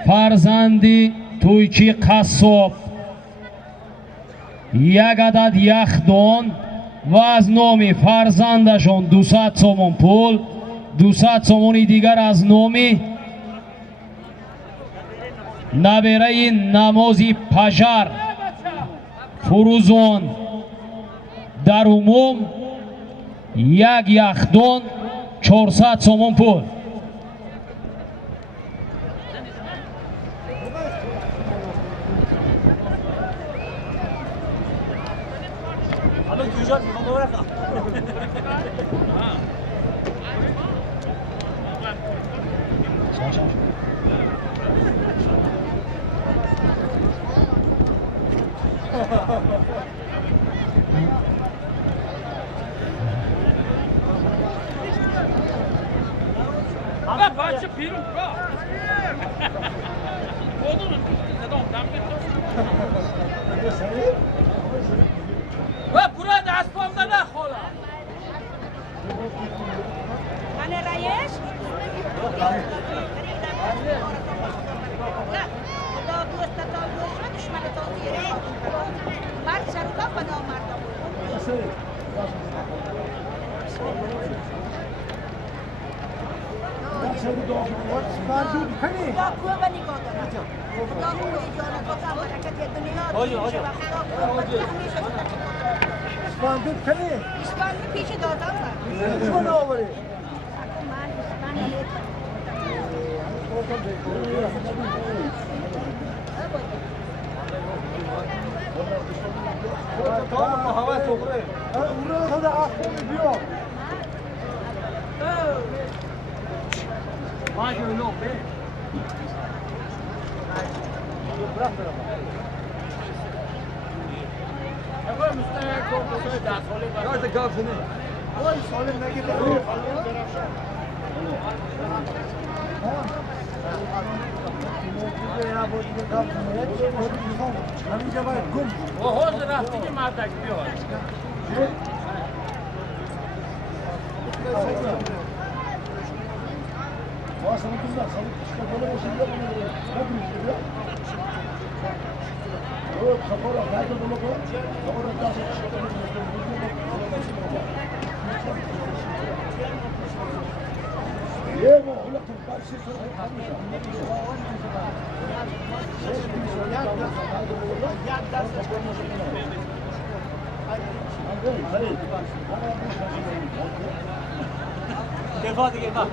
فرزندی تویچی قصاب. یک عدد یخدان و از نام فرزندشان 200 سومون پول. 200 سومونی دیگر از نامی نبیره نمازی پجر فروزان. در عموم یک یخدان 400 سومون پول. اسپاندت کنی اسپند پیش دادم چون آوری من اسپند هوا سفره اون رو خود آخر بیا ماجو لو به Nerede gafını? Oy salim ne gidiyor? و حوض رفتی که مردک بیاد دفاع دیگه با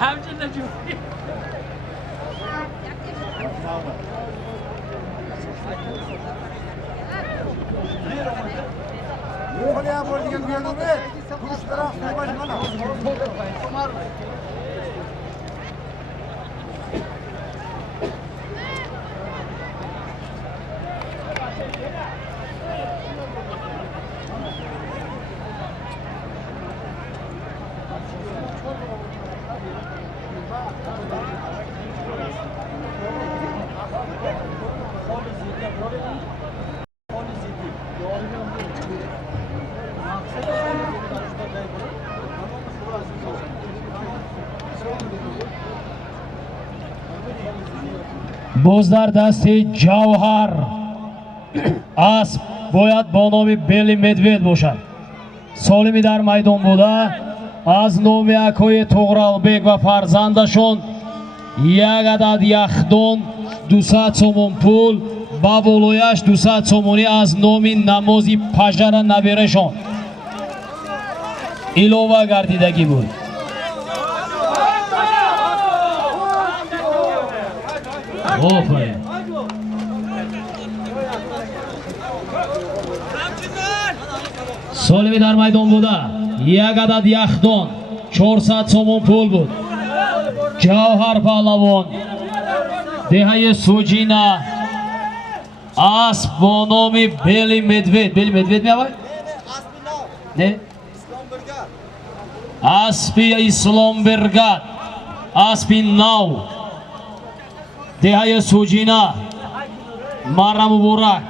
همچین نجومی خلی هم بار دیگه بیانو به گوش طرف خوبش منم باز در دست جوهر اسب باید با نام بلی مدوید باشد. سالمی در میدان بوده از نام اکای توغرالبек و فرزندشون یک عدد یخدان 200 سومون پول با بالایش 200 سومونی از نام نمازی پجر نبیرشون ایلوه گردیدگی بود. آفرین. سالمی در میدان بوده یک عدد یخدان 400 سومون پول بود. جوهر پهلوان دهه سوجینا اسب با نام بلی مدوید. بلی مدوید می آوای؟ نه؟ اسبی اسلام برگد اسبی نو دهه سوجینا مارا مبارک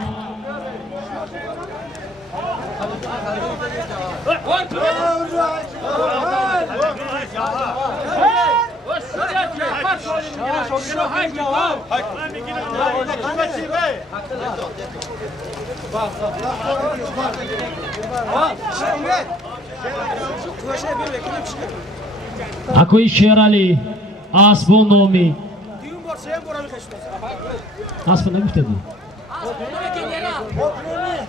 اکوی شیرالی اسبو نومی اسب نگفته بود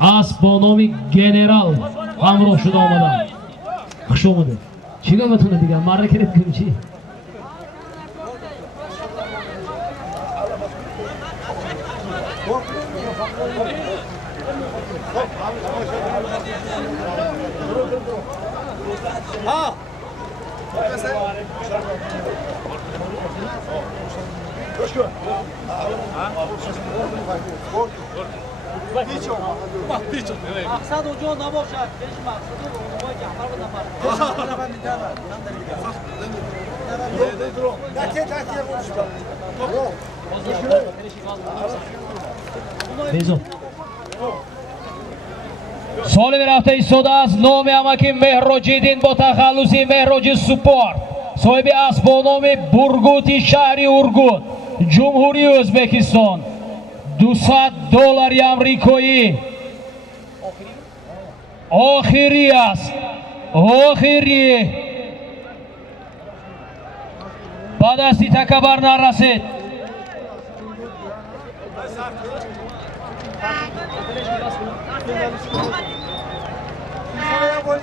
اسب با نامی گنرال همراه شده آمدن. خوش آمده. چی گفتونه دیگه مره کرد کنی چی؟ ها مقصد اونجا نباشد بهش مقصد اونجا جعفر بود بیزو سال رفته ایستاده است نام امکی مهراجیدین با تخلصی مهراجی سپورت صاحب اسب با نام برگوتی شهری ارگوت جمهوری ازبکستان $200 امریکایی آخری است آخری با با دستی تکبر نرسید. آقا یک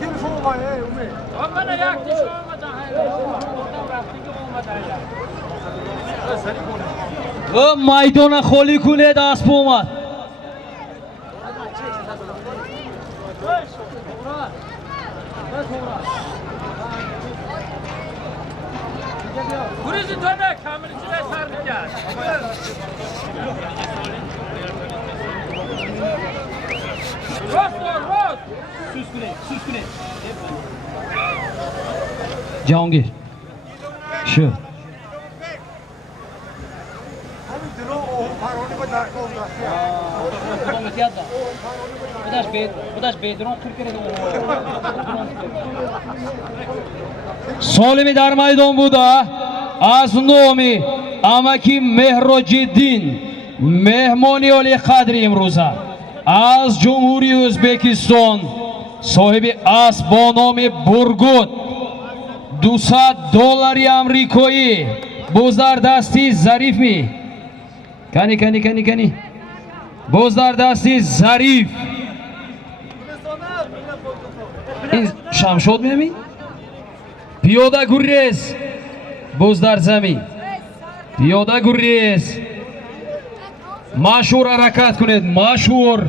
تیشو آمدن و میدان خالی کنید اسب اومد. گریزی تو نه کاملی چیزای سر میکرد راست سوس کنید جهانگیر شو سالمی در میدان بوده از نامی امکی مهراجدین مهمانی علی قدری امروزه از جمهوری ازبکستان صاحب اسب با نام برگوت $200 امریکایی باز در دستی ظریف می کنی باز در دستی ظریف این شمشاد میمی پیاده گریز باز در زمین پیاده گریز مشهور حرکت کنید مشهور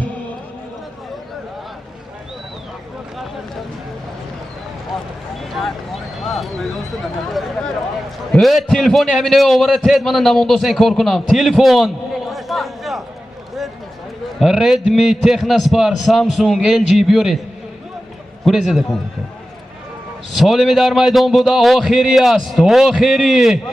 تلفن همینه اوور تید من نموندوسین کار کنم تلفن ردمی تکنسپار سامسونگ ال جی بیارید گریزه دکن سالمی در میدان بوده آخری است آخری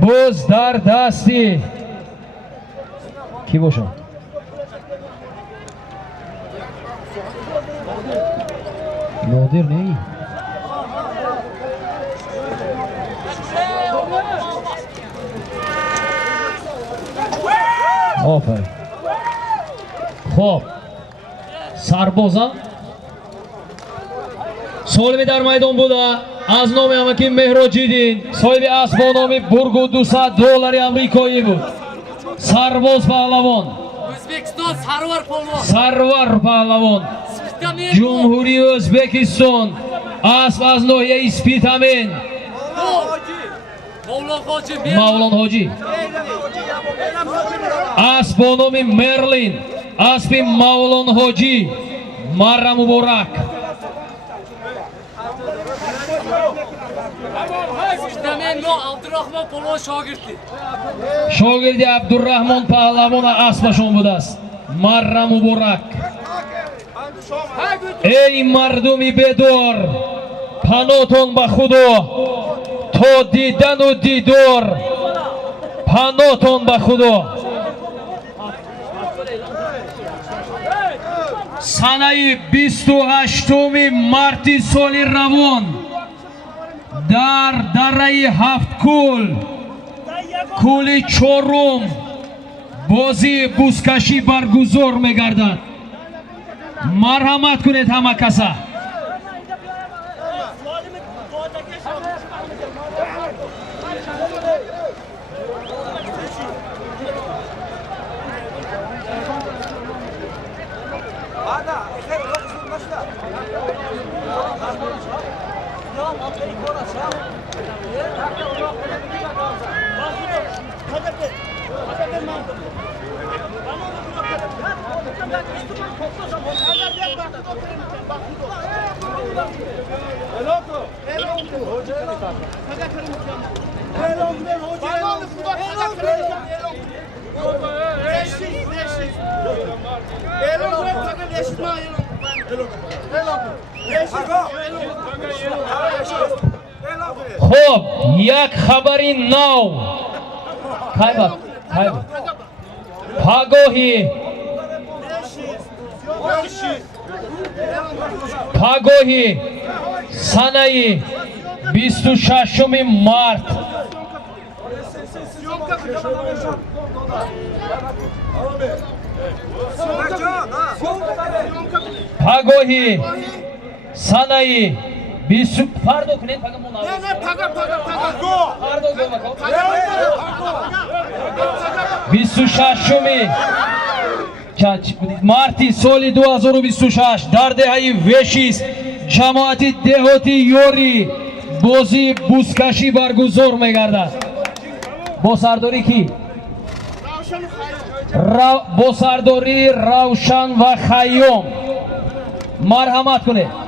باز در دستی کی باشه نادر نی آفرین خب سربازم سالمی در میدان بوده از نام امکی مهراجدین صاحب اسب با نام برگو $200 امریکایی بود سرباز پهلوان ازبکستان سرور پهلوان جمهوری ازبکستان اسب از ناحیه اسپیتامین مولان حاجی اسب با نام مرلین اسب مولان حاجی مره مبارک شاگردی عبدالرحمن پهلوان اسبشون بوده است مره مبارک ای مردمی بدار پناهتون به خدا تا دیدن و دیدار پناهتون به خدا سنه 28 مارت سال روان در دره 7 کل چهارم بازی بوسکشی برگزار میگردد مرحمت کنید همه کسا Hello, خب یک خبری نو پگاهی سنه 26 مارت پگاهی سنه 20 فردو کنید پگاه مون فردو گو مکو 26 مارتی سال 2026 در دهه وشیست جماعت دهاتی یوری بازی بوسکشی برگزار میگردد با سرداری کی؟ با سرداری روشن و خیام مرحمت کنید